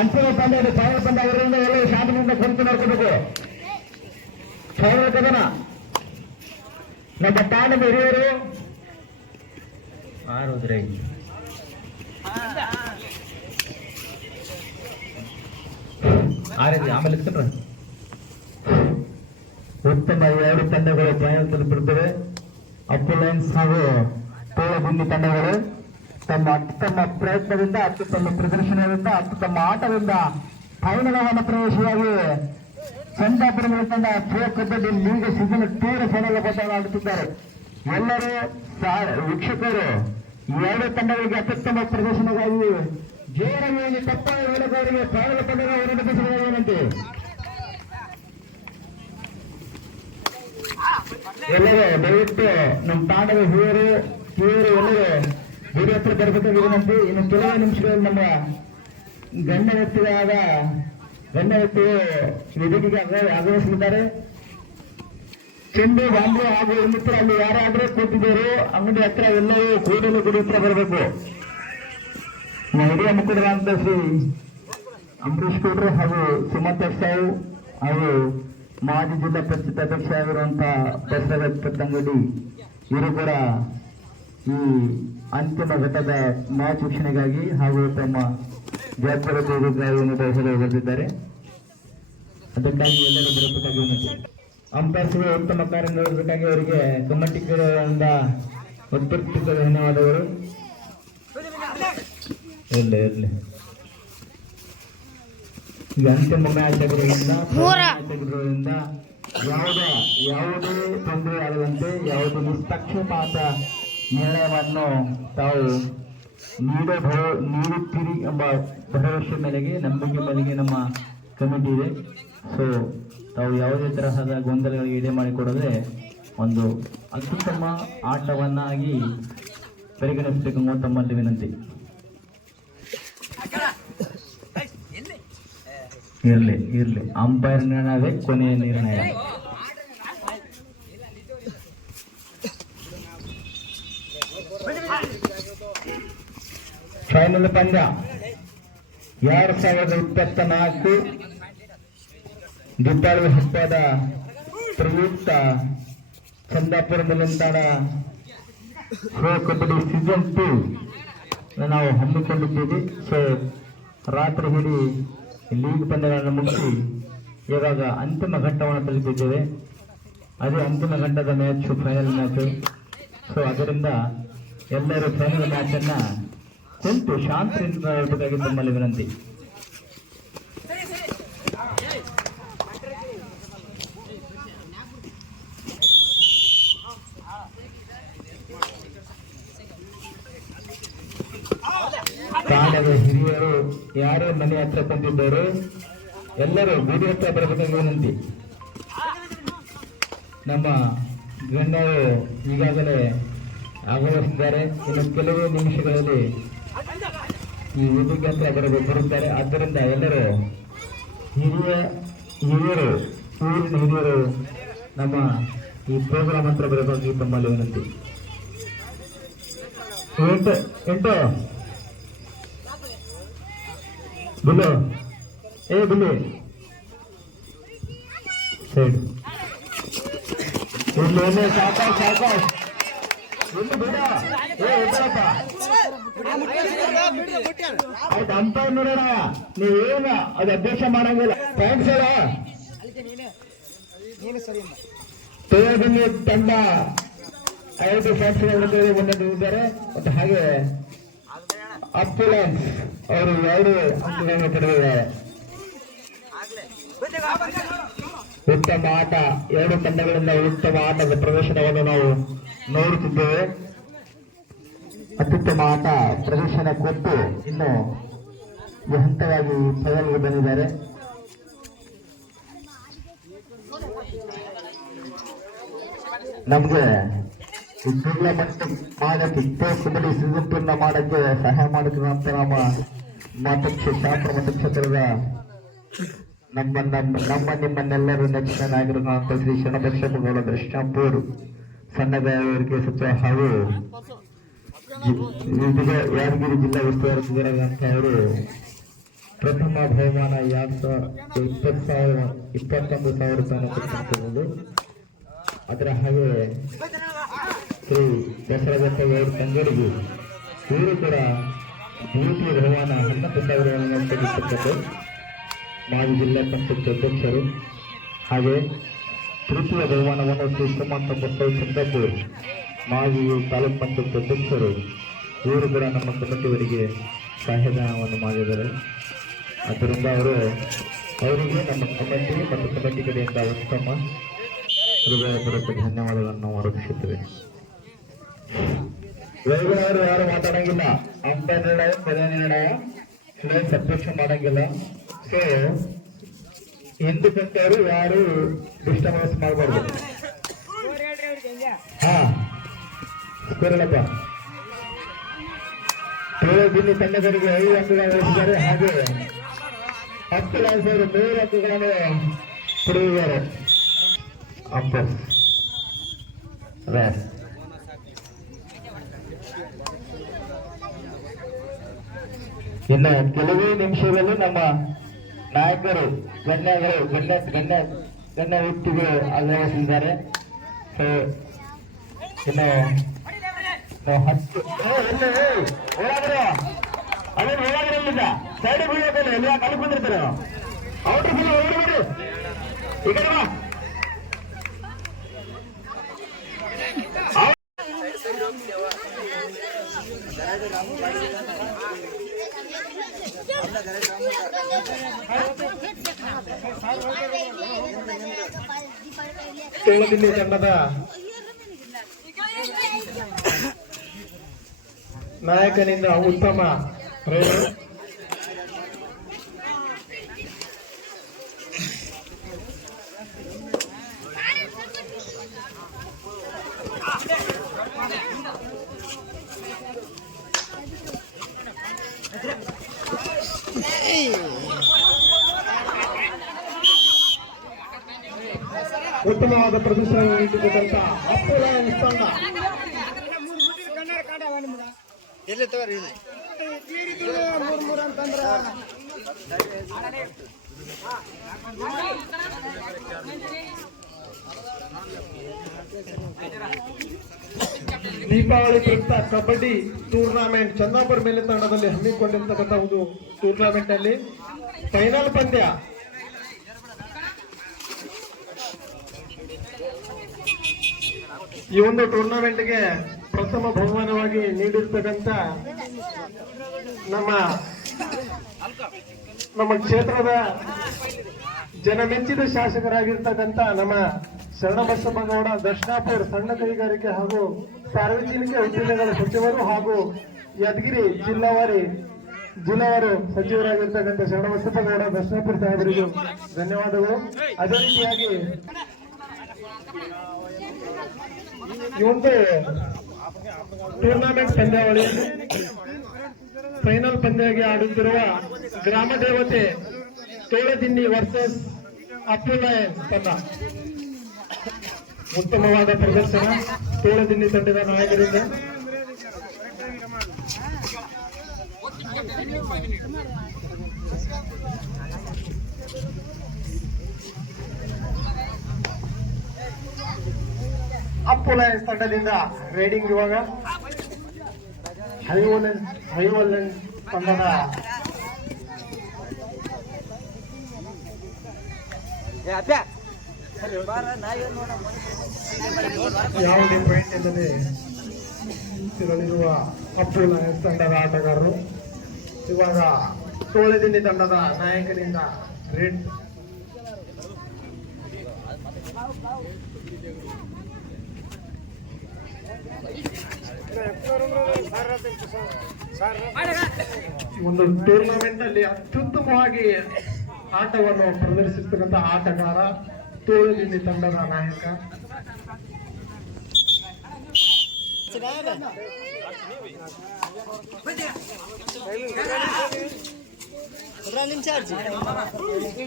ಅಂತಿಮ ಪಂದ್ಯ ಸಾವಿರ ಪಂದ್ಯ ಅವರಿಂದ ಎಲ್ಲ ಶಾಂತಿನಿಂದ ಕುಂತು ನೋಡ್ಕೋಬೇಕು. ಸಾವಿರ ಕದನ ನಮ್ಮ ಹಿರಿಯರು. ಆರುದ್ರೈ ಆಮೇಲೆ ಉತ್ತಮ ಎರಡು ತಂಡಗಳು ಫೈನಲ್ ತಲುಪಿರುತ್ತವೆ ಅಪ್ಪು ಲೈನ್ಸ್ ಹಾಗೂ ತೋಳಗುಂಡಿ ತಂಡಗಳು. ತಮ್ಮ ಅತ್ಯುತ್ತಮ ಪ್ರಯತ್ನದಿಂದ, ಅತ್ಯುತ್ತಮ ಪ್ರದರ್ಶನದಿಂದ, ಅತ್ಯುತ್ತಮ ಆಟದಿಂದ ಫೈನಲ್ ಹಣ ಪ್ರವೇಶವಾಗಿ ಚಂದಾಪುರ ತಂಡ ಪ್ರೋ ಕಬಡ್ಡಿ ಲೀಗ್ ಸೀಸನ್ ತೀವ್ರ ಫೈನಲ್ ಪಂದ್ಯ ಎಲ್ಲರೂ ವೀಕ್ಷಕರು, ಎರಡು ತಂಡಗಳಿಗೆ ಅತ್ಯುತ್ತಮ ಪ್ರದರ್ಶನಗಾಗಿ ಜೋರಾಗಿ ತಪ್ಪಾಗಿ ಹೇಳದವರಿಗೆ ಪಂದ್ಯದ ಹೊರಡಿಸಬೇಕಾಗಿ ವಿನಂತಿ ಎಲ್ಲರೂ ದಯವಿಟ್ಟು ನಮ್ಮ ತಾಂಡದ ಹಿರಿಯರು ಎಲ್ಲರೂ ಹಿರಿಯ ಹತ್ರ ಬರಬೇಕಾಗಿ ವಿನಂತಿ ಇನ್ನು ಕೆಲವೇ ನಿಮಿಷಗಳಲ್ಲಿ ನಮ್ಮ ಗಣ್ಯ ವ್ಯಕ್ತಿಗಳಾದ ಗಣ್ಯ ವ್ಯಕ್ತಿಗಳು ವೇದಿಕೆಗೆ ಆಗ- ಆಗಮಿಸಲಿದ್ದಾರೆ. ಚೆಂಡು ಬಾಂಬು ಹಾಗೂ ಇನ್ನಿತರ ಅಲ್ಲಿ ಯಾರಾದ್ರೂ ಕೂತಿದ್ದರು, ಅಂಗಡಿ ಹತ್ರ ಎಲ್ಲರೂ ಕೂಡಲು ಗುಡಿ ಹತ್ರ ಬರಬೇಕು. ಹಿರಿಯ ಮುಖಂಡರಾದಂತ ಶ್ರೀ ಅಂಬರೀಶ್ ಗೌಡ್ರು ಹಾಗೂ ಸುಮಂತ ಸಾವು ಹಾಗೂ ಮಾಜಿ ಜಿಲ್ಲಾ ಪರಿಷತ್ ಅಧ್ಯಕ್ಷ ಆಗಿರುವಂತಹ ಬಸವರಾಜ್ ತಂಗಡಿ ಇವರು ಕೂಡ ಈ ಅಂತಿಮ ಘಟ್ಟದ ಮ್ಯಾಚ್ ವೀಕ್ಷಣೆಗಾಗಿ ಹಾಗೂ ತಮ್ಮ ಜವಾಬ್ದಾರಿ ಅಭಿಪ್ರಾಯವನ್ನು ಬಯಸಲು ಬಂದಿದ್ದಾರೆ ಅದಕ್ಕಾಗಿ ಎಲ್ಲರೂ ಬರಬೇಕಾಗಿ ಅಂಪೈರ್ಸ್ಗೆ ಉತ್ತಮ ಕಾರ್ಯ ನಿರ್ವಹಿಸಬೇಕಾಗಿ ಅವರಿಗೆ ಕಮಟಿ ಕಡೆಯಿಂದ ಉತ್ಪತ್ತಿ ಧನ್ಯವಾದಗಳು. ಇಲ್ಲ ಇರಲಿ. ಈಗ ಅಂತಿಮ ಮ್ಯಾಚ್ ಆಗಿರೋದ್ರಿಂದ ಆಗಿರೋದ್ರಿಂದ ಯಾವುದೇ ಯಾವುದೇ ತೊಂದರೆ ಆಗದಂತೆ ಯಾವುದೇ ನಿಷ್ಪಕ್ಷಪಾತ ನಿರ್ಣಯವನ್ನು ತಾವು ನೀಡೋ ಭರ- ನೀಡುತ್ತೀರಿ ಎಂಬ ಭರವಸೆ ಮೇಲೆಗೆ ನಂಬಿಕೆ ಮೇಲೆಗೆ ನಮ್ಮ ಕಮಿಟಿ ಇದೆ. ಸೊ ತಾವು ಯಾವುದೇ ತರಹದ ಗೊಂದಲಗಳಿಗೆ ಎಡೆ ಮಾಡಿಕೊಡದೆ ಒಂದು ಅತ್ಯುತ್ತಮ ಆಟವನ್ನಾಗಿ ಪರಿಗಣಿಸಬೇಕು ಎಂಬ ತಮ್ಮಲ್ಲಿ ವಿನಂತಿ. ಇರಲಿ ಇರಲಿ. ಅಂಪೈರ್ ನಿರ್ಣಯವೇ ಕೊನೆಯ ನಿರ್ಣಯ. ಫೈನಲ್ ಪಂದ್ಯ. ಎರಡ್ ಸಾವಿರದ ಇಪ್ಪತ್ತ ನಾಲ್ಕು ದೀಪಾವಳಿ ಹಬ್ಬದ ಪ್ರಯುಕ್ತ Chandapura pro pro kabaddi season two ನಾವು ಹಮ್ಮಿಕೊಂಡಿದ್ದೀವಿ. ಸೊ ರಾತ್ರಿ ಹಿಡಿ ಲೀಗ್ ಪಂದ್ಯಗಳನ್ನು ಮುಗಿಸಿ ಇವಾಗ ಅಂತಿಮ ಘಟ್ಟವನ್ನು ತಲುಪಿದ್ದೇವೆ. ಅದೇ ಅಂತಿಮ ಘಟ್ಟದ ಮ್ಯಾಚ್ ಫೈನಲ್ ಮ್ಯಾಚ್ ಸೊ ಅದರಿಂದ ಎಲ್ಲರೂ ಫೈನಲ್ ಮ್ಯಾಚನ್ನು ಕುಂತು ಶಾಂತಿಯಿಂದ ಹೇಳ್ಬೇಕಾಗಿ ವಿನಂತಿ. ಕಾಲದ ಹಿರಿಯರು, ಯಾರೇ ಮನೆ ಹತ್ರ ಬಂದಿದ್ದರು ಎಲ್ಲರೂ ಬೀದಿ ಹತ್ರ ಬರಬೇಕಾಗಿ ವಿನಂತಿ. ನಮ್ಮ ಗಣ್ಯರು ಈಗಾಗಲೇ ಆಗಮಿಸಿದ್ದಾರೆ. ಇನ್ನು ಕೆಲವೇ ನಿಮಿಷಗಳಲ್ಲಿ ಈ ವೇದಿಕೆ ಹತ್ರ ಬರಬೇಕು ಬರುತ್ತಾರೆ ಆದ್ದರಿಂದ ಎಲ್ಲರೂ ಹಿರಿಯ ಹಿರಿಯರು ಊರಿನ ಹಿರಿಯರು, ನಮ್ಮ ಈ ಪ್ರೋಗ್ರಾಮ್ ಹತ್ರ ಬರಬೇಕಾಗಿ ತಮ್ಮಲ್ಲಿ ವಿನಂತಿ. ಎಂಟು ಎಂಟು. ಬಿಲ್ಲು. ಏ, ಬಿಲ್ಲಿ. ಸೈಡ್ ಇಲ್ಲಿ ಇಲ್ಲಿ ಸಾಕಾಶ್ ಸಾಕಾಶ್ ಇಲ್ಲಿ ಬಿಡ ಏ ಇದ್ದಪ್ಪ ಆಯ್ತು ಅಂಪೈರ್ ನೋಡೋಣ ನೀವೇನ ಅದು ಅಧ್ಯಕ್ಷ ಮಾಡಂಗಿಲ್ಲ. ಥ್ಯಾಂಕ್ಸ್ ಅಲ್ಲ ತಂಡ ಐದು ಫ್ಯಾಕ್ಟರಿ ಮುನ್ನಡೆದಿದ್ದಾರೆ ಮತ್ತೆ ಹಾಗೆ ಅಪ್ಪುಲೆನ್ಸ್ ಅವರು ಎರಡು ಅಂಕಗಳನ್ನು ಪಡೆದಿದ್ದಾರೆ. ಉತ್ತಮ ಆಟ. ಎರಡು ತಂಡಗಳಿಂದ ಉತ್ತಮ ಆಟದ ಪ್ರದರ್ಶನವನ್ನು ನಾವು ನೋಡುತ್ತಿದ್ದೇವೆ. ಅತ್ಯುತ್ತಮ ಆಟ ಪ್ರದರ್ಶನ ಕೊಟ್ಟು ಇನ್ನು ಹಂತವಾಗಿ ಫೈನಲ್ಗೆ ಬಂದಿದ್ದಾರೆ. ನಮ್ಗೆ ಈ ಮಟ್ಟ ಮಾಡಕ್ಕೆ ಕಬಡ್ಡಿ ಸೀಸನ್ ಮಾಡಕ್ಕೆ ಸಹಾಯ ಮಾಡಿರುವಂತ ನಮ್ಮ ಮಾತಕ್ಷ, ಶಾಸ್ತ್ರ ಮತಕ್ಷೇತ್ರದ ನಮ್ಮ ನಮ್ಮ ನಮ್ಮ, ನಿಮ್ಮನ್ನೆಲ್ಲರೂ ನೆಚ್ಚಿನ ಅಂತ ಶ್ರೀ ಶರಣಬಸಪ್ಪಗೌಡ ದೃಷ್ಟಾಂಪೂರು ಸಣ್ಣ ಗಾಯವರಿಗೆ ಸಚಿವ ಹಾಗೂ ಜಿ- ಯಾದಗಿರಿ ಜಿಲ್ಲಾ ಉಸ್ತುವಾರಿ ಸಿದ್ದರಾಮಯ್ಯ ಅವರು ಪ್ರಥಮ ಬಹುಮಾನ ಎರಡು ಸಾವಿರದ ಇಪ್ಪತ್ತು ಸಾವಿರ, ಇಪ್ಪತ್ತೊಂದು ಸಾವಿರ ರೂಪಾಯಿ ಅದರ ಹಾಗೆ ಶ್ರೀ ದಸರಾದತ್ತ ಗೌಡ ತಂಗಡಿಗೆ ಇವರು ಕೂಡ ದ್ವಿತೀಯ ಬಹುಮಾನ ಹನ್ನೊಂದು ಸಾವಿರವನ್ನು ಕೊಟ್ಟಿರ್ತಕ್ಕಂಥದ್ದು ಮಾಜಿ ಜಿಲ್ಲಾ ಪಂಚಾಯತ್ ಅಧ್ಯಕ್ಷರು. ಹಾಗೆ ತೃತೀಯ ಬಹುಮಾನವನ್ನು ಶ್ರೀ ಸುಮಂತ ಬಸವ ಚಂದ್ರಪುರ್ ಮಾಜಿ ತಾಲೂಕು ಪಂಚಾಯತ್ ಅಧ್ಯಕ್ಷರು ಇವರು ಕೂಡ ನಮ್ಮ ಕಮಿಟಿಯವರಿಗೆ ಸಹಾಯಧನವನ್ನು ಮಾಡಿದ್ದಾರೆ ಆದ್ದರಿಂದ ಅವರು ಅವರಿಗೆ ನಮ್ಮ ಕಮಿಟಿ ಮತ್ತು ಕಮಿಟಿ ಕಡೆಯಿಂದ ಉತ್ತಮ ಹೃದಯಪೂರ್ವಕ ಧನ್ಯವಾದಗಳನ್ನು ನಾವು ಆರೋಪಿಸುತ್ತೇವೆ ವೇಗವರು ಯಾರು ಮಾತಾಡಂಗಿಲ್ಲ. ಅಂತ ನಿರ್ಣಯ ಕೊನೆ ನಿರ್ಣಯ ಸುಲಭ ಸತ್ಪಕ್ಷ ಮಾಡಂಗಿಲ್ಲ. ಸೊ ಹಿಂದಕ್ಕಂತವರು ಯಾರು ಡಿಸ್ಟರ್ಬೆನ್ಸ್ ಮಾಡಬಾರ್ದು? ಹಾ. ಸ್ಕೋರಲ್ಲಪ್ಪ ದಿನ ತಂಡದವರಿಗೆ ಐದು ಅಂಕಗಳನ್ನು ಗಳಿಸಿದ್ದಾರೆ ಹಾಗೆ ಹತ್ತು ಲಾನ್ಸರು ಮೂರು ಅಂಕಗಳನ್ನು ಪಡೆದಿದ್ದಾರೆ ಅಂಪರ್ ರೈಟ್ ಇನ್ನು ಕೆಲವೇ ನಿಮಿಷದಲ್ಲಿ ನಮ್ಮ ನಾಯಕರು ಗಣ್ಯಗಳು ಗಣ್ಯ ಗಣ್ಯ ಗಣ್ಯ ವ್ಯಕ್ತಿಗಳು ಆಗಮಿಸಿದ್ದಾರೆ ಸೊ ಇನ್ನು ಅದೇನು ಒಳಗಡೆ ಇಲ್ಲಿಂದ ಸೈಡ್ ಬೀಳಬೇಕಲ್ಲ ಎಲ್ಲಿ ಕಲ್ ಬಂದಿರ್ತಾರೆ ಔಟ್ರ್ ಫುಲ್ ಹೊರಗಡೆ ಈ ಕಡೆ ಬಾ ತೋಳದಿಲ್ಲಿ ತಂಡದ ನಾಯಕನಿಂದ ಉತ್ತಮ ಪ್ರಯೋಗ ಉತ್ತಮವಾದ ಪ್ರದರ್ಶನ ನೀಡಿದಂತ ಅಪ್ಪುಲ ತಂಡ ಎಲ್ಲಿ ತಗೋರಿ ದೀಪಾವಳಿ ಪ್ರಯುಕ್ತ ಕಬಡ್ಡಿ ಟೂರ್ನಾಮೆಂಟ್ ಚಂದಾಪುರ ಮೇಲೆ ತಂಡದಲ್ಲಿ ಹಮ್ಮಿಕೊಂಡಿರ್ತಕ್ಕಂಥ ಒಂದು ಟೂರ್ನಾಮೆಂಟ್ ಅಲ್ಲಿ ಫೈನಲ್ ಪಂದ್ಯ. ಈ ಒಂದು ಟೂರ್ನಾಮೆಂಟ್ಗೆ ಪ್ರಥಮ ಬಹುಮಾನವಾಗಿ ನೀಡಿರ್ತಕ್ಕಂಥ ನಮ್ಮ ನಮ್ಮ ಕ್ಷೇತ್ರದ ಜನಮೆಚ್ಚಿದ ಶಾಸಕರಾಗಿರ್ತಕ್ಕಂಥ ನಮ್ಮ ಶರಣಬಸಪ್ಪಗೌಡ ದರ್ಶನಾಪುರ ಸಣ್ಣ ಕೈಗಾರಿಕೆ ಹಾಗೂ ಸಾರ್ವಜನಿಕ ಉದ್ದಿಮೆಗಳ ಸಚಿವರು ಹಾಗೂ ಯಾದಗಿರಿ ಜಿಲ್ಲಾವಾರಿ ಜಿಲ್ಲಾವಾರು ಸಚಿವರಾಗಿರ್ತಕ್ಕಂಥ ಶರಣಬಸಪ್ಪಗೌಡ ದರ್ಶನಾಪುರ ಸಾಹೇಬರಿಗೂ ಧನ್ಯವಾದಗಳು. ಅದೇ ರೀತಿಯಾಗಿ ಇವಂತೆ ಟೂರ್ನಾಮೆಂಟ್ ಪಂದ್ಯಾವಳಿ. ಫೈನಲ್ ಪಂದ್ಯಗೆ ಆಡುತ್ತಿರುವ ಗ್ರಾಮ ದೇವತೆ ತೋಳದಿನ್ನಿ ವರ್ಸಸ್ ಅಪ್ಪುಲಯನ್ಸ್ ತಂಡ. ಉತ್ತಮವಾದ ಪ್ರದರ್ಶನ ತೋಳದಿನ್ನಿ ತಂಡದ ನಾಯಕರಿಂದ. ಅಪ್ಪುಲಯನ್ಸ್ ತಂಡದಿಂದ ರೈಡಿಂಗ್ ಇವಾಗ. ಹೈವೋಲೆನ್ಸ್ ಹೈವೋಲೆನ್ಸ್ ತಂಡದ ಯಾವುದೇ ಪಾಯಿಂಟ್ ಇಲ್ಲದೆ ತಿರಳಿರುವ ಅಪ್ಪು ಲಯನ್ಸ್ ತಂಡದ ಆಟಗಾರರು. ಇವಾಗ ತೋಳೆದಿನ್ನಿ ತಂಡದ ನಾಯಕನಿಂದ ರೆಡ್ ಒಂದು ಟೂರ್ನಮೆಂಟ್ ಅಲ್ಲಿ ಅತ್ಯುತ್ತಮವಾಗಿ ಆಟವನ್ನು ಪ್ರದರ್ಶಿಸ್ತಕ್ಕಂಥ ಆಟಗಾರ ತೋಳಿನಿಂದ ತಂಡದ ನಾಯಕ.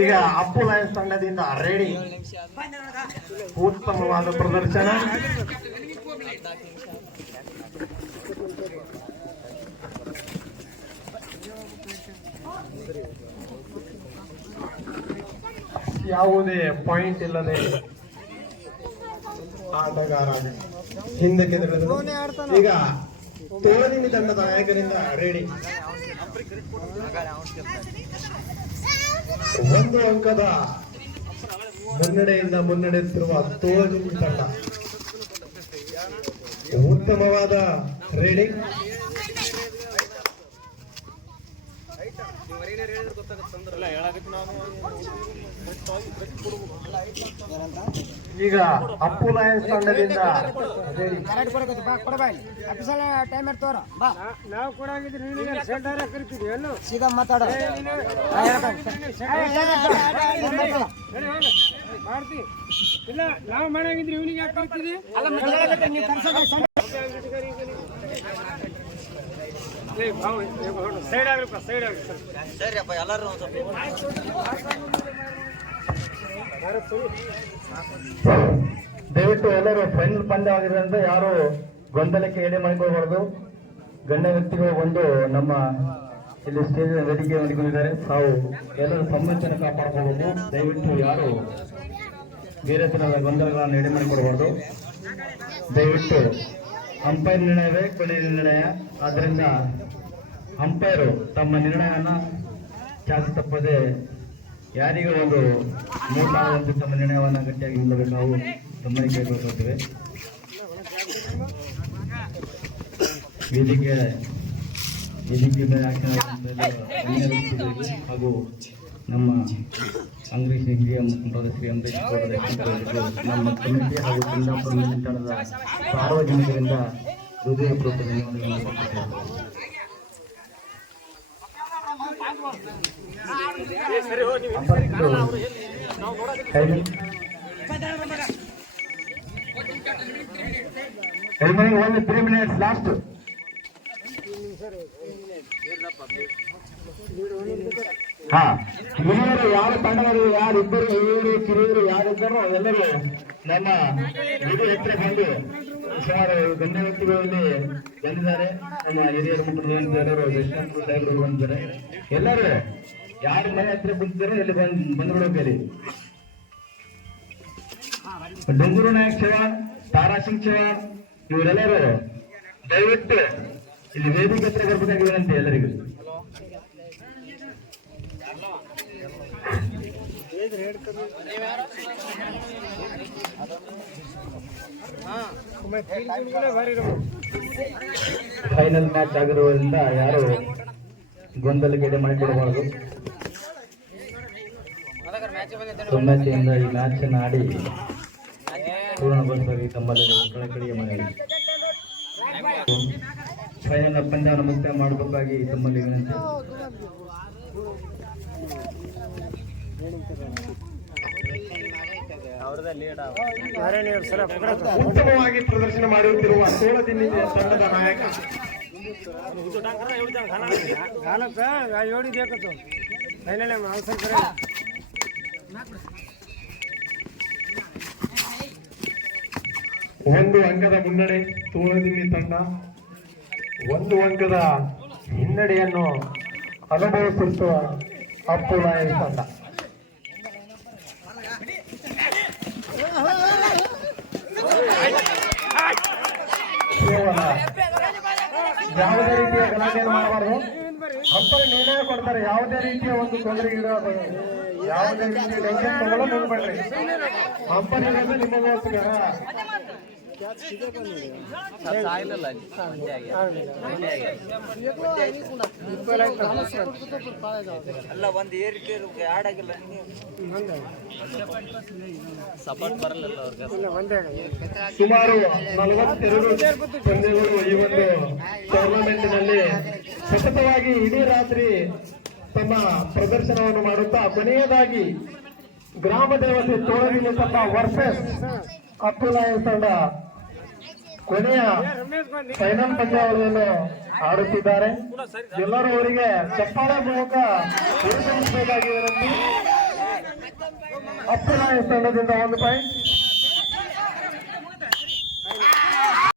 ಈಗ ಅಪ್ಪು ಲಯನ್ಸ್ ತಂಡದಿಂದ ರೆಡಿ. ಉತ್ತಮವಾದ ಪ್ರದರ್ಶನ. ಯಾವುದೇ ಪಾಯಿಂಟ್ ಇಲ್ಲದೆ ಆಟಗಾರ ಹಿಂದಕ್ಕೆ ಈಗ ತೋಳದಿನಿ ತಂಡದ ನಾಯಕರಿಂದ ರೆಡಿ ಒಂದು ಅಂಕದ ಮುನ್ನಡೆಯಿಂದ ಮುನ್ನಡೆಯುತ್ತಿರುವ ತೋಳಿನ ತಂಡ. ಉತ್ತಮವಾದ ರೇಡಿಂಗ್ ಈಗ ಅಪ್ಪು ಲಯನ್ಸ್ ತಂಡದಿಂದ ಟೈಮ್ ಇರ್ತವ್ರ ಬಾ ನಾವು ಕೊಡಂಗಿದ್ರೆ ನೀನು ಸೆಂಟರ್ ಕರಿತೀವಿ ಎಲ್ಲೋ ಸೀದಾ ಮಾತಾಡ. ಮಾಡ್ತಿ. ಇಲ್ಲ ನಾವು ಮಾಡಂಗಿದ್ರೆ ಇವನಿಗೆ ಯಾಕೆ ಕರಿತೀರಿ? ಅಲ್ಲ ನೀವು ಅಪ್ಪ ಎಲ್ಲರೂ ಒಂದು ಸ್ವಲ್ಪ ದಯವಿಟ್ಟು ಎಲ್ಲರೂ ಪಂದ್ಯ ಯಾರು ಗೊಂದಲಕ್ಕೆ ಎಡೆ ಮಾಡಿಕೊಳ್ಬಾರ್ದು ಗಣ್ಯ ವ್ಯಕ್ತಿಗಳು ಬಂದು ನಮ್ಮ ಇಲ್ಲಿ ಸ್ಟೇಜ್ ವೇದಿಕೆ ಮಾಡಿಕೊಂಡಿದ್ದಾರೆ ತಾವು ಎಲ್ಲರೂ ಸಂರಕ್ಷಣೆ ಕಾಪಾಡ್ಕೋಬೇಕು ದಯವಿಟ್ಟು ಯಾರು ಬೇರೆ ತರಹದ ಗೊಂದಲಗಳನ್ನು ಎಡೆ ಮಾಡಿಕೊಡ್ಬಾರ್ದು ದಯವಿಟ್ಟು ಅಂಪೈರ್ ನಿರ್ಣಯವೇ ಕೊನೆಯ ನಿರ್ಣಯ. ಆದ್ದರಿಂದ ಅಂಪೈರು ತಮ್ಮ ನಿರ್ಣಯವನ್ನು ಜಾಸ್ತಿ ತಪ್ಪದೆ ಯಾರಿಗೂ ಒಂದು ಮೂರ್ನಾಲ್ಕು ತಮ್ಮ ನಿರ್ಣಯವನ್ನು ಗಟ್ಟಿಯಾಗಿ ನಿಲ್ಲಬೇಕು. ನಾವು ತಮ್ಮ ಕೇಳ್ಕೊಳ್ತೇವೆ ವೇದಿಕೆ ವೇದಿಕೆ ಮೇಲೆ ಆಕ್ಷನ್ ಆಗಿರುವಂತಹ ಹಾಗೂ ನಮ್ಮ ಕಾಂಗ್ರೆಸ್ ಹಿರಿಯ ಮುಖಂಡರಾದ ಶ್ರೀ ಅಂಬೇಶ್ ಗೌಡರ ನಮ್ಮ ಕಮಿಟಿ ಹಾಗೂ ಕುಂದಾಪುರ ನಿಲ್ದಾಣದ ಸಾರ್ವಜನಿಕರಿಂದ ಹೃದಯಪೂರ್ವಕ ಧನ್ಯವಾದಗಳನ್ನು remaining only three minutes last ಹಾ. ಹಿರಿಯರು ಯಾವ ತಂಡಗಳು, ಯಾರಿಬ್ಬರು ಹಿರಿಯರು ಕಿರಿಯರು ಯಾರಿದ್ದರು ಎಲ್ಲರೂ ನಮ್ಮ ಇದು ಹತ್ರ ಬಂದು ಸುಮಾರು ಗಣ್ಯ ವ್ಯಕ್ತಿಗಳು ಇಲ್ಲಿ ಬಂದಿದ್ದಾರೆ. ನಮ್ಮ ಹಿರಿಯರ ಮುಖಂಡರು ಎಲ್ಲರೂ ಯಶವಂತ ಸಾಹೇಬರು ಬಂದಿದ್ದಾರೆ. ಎಲ್ಲರೂ ಯಾರು ಮನೆ ಹತ್ರ ಬಂದಿದ್ದಾರೆ ಇಲ್ಲಿ ಬಂದ್ ಬಂದ್ಬಿಡೋಕೆ ಹೇಳಿ. ಡೊಂಗೂರು ನಾಯಕ್ ಶಿವ, ತಾರಾ ಸಿಂಗ್ ಚವಾಣ್ ಇವರೆಲ್ಲರೂ ದಯವಿಟ್ಟು ಇಲ್ಲಿ ವೇದಿಕೆ ಹತ್ರ ಬರ್ಬೇಕಾಗಿದೆ ಅಂತ ಎಲ್ಲರಿಗೂ. ಫೈನಲ್ ಮ್ಯಾಚ್ ಆಗಿರುವುದರಿಂದ ಯಾರು ಗೊಂದಲಗೇಡೆ ಮಾಡಿಕೊಡಬಾರದು ಸೊಮ್ಮೆತೆಯಿಂದ ಈ ಮ್ಯಾಚ್ ಆಡಿ ಪೂರ್ಣಗೊಳಿಸಿ ತಮ್ಮಲ್ಲಿ ಕಳಕಳಿಯ ಮನವಿ ಫೈನಲ್ ಪಂದ್ಯವನ್ನು ಮುಕ್ತಾಯ ಮಾಡಬೇಕಾಗಿ ತಮ್ಮಲ್ಲಿ ವಿನಂತಿ. ಉತ್ತಮವಾಗಿ ಪ್ರದರ್ಶನ ಮಾಡುತ್ತಿರುವ ತಂಡದ ನಾಯಕ. ಒಂದು ಅಂಕದ ಮುನ್ನಡೆ ತೋಳದಿನಿ ತಂಡ, ಒಂದು ಅಂಕದ ಹಿನ್ನಡೆಯನ್ನು ಅನುಭವಿಸುತ್ತಿರುವ ಅಪ್ಪು ನಾಯಕ ತಂಡ. ಯಾವುದೇ ರೀತಿಯ ಗಲಾಟೆಯನ್ನು ಮಾಡಬಾರದು. ಅಂಪರ್ ನಿರ್ಣಯ ಕೊಡ್ತಾರೆ. ಯಾವುದೇ ರೀತಿಯ ಒಂದು ತೊಂದರೆ ಯಾವುದೇ ರೀತಿಯ ಟೆನ್ಷನ್ ತಗೊಳ್ಳೋ ನೋಡ್ಬೇಡ್ರಿ ನಿಮಗೋಸ್ಕರ ಅಲ್ಲ ಒಂದು ಏರಿಕೆ ಆಡಾಗಿಲ್ಲ ಸಪೋರ್ಟ್ ಬರಲಿಲ್ಲ ಅವ್ರಿಗೆ. ಸುಮಾರು ನಲವತ್ತೆರಡು ಈ ಒಂದು ಸತತವಾಗಿ ಇಡೀ ರಾತ್ರಿ ತಮ್ಮ ಪ್ರದರ್ಶನವನ್ನು ಮಾಡುತ್ತಾ, ಕೊನೆಯದಾಗಿ ಗ್ರಾಮ ದೇವತೆ ತೋಳಿನ ತಮ್ಮ ವರ್ಸಸ್ ಅಪ್ಪುಲಾಯ ತಂಡ ಕೊನೆಯ ಫೈನಲ್ ಪಂದ್ಯಾವಳಿಯನ್ನು ಆಡುತ್ತಿದ್ದಾರೆ. ಎಲ್ಲರೂ ಅವರಿಗೆ ಚಪ್ಪಾಳೆ ಮೂಲಕ ವಿನಂತಿ ತಂಡದಿಂದ ಒಂದು ಪಾಯಿಂಟ್.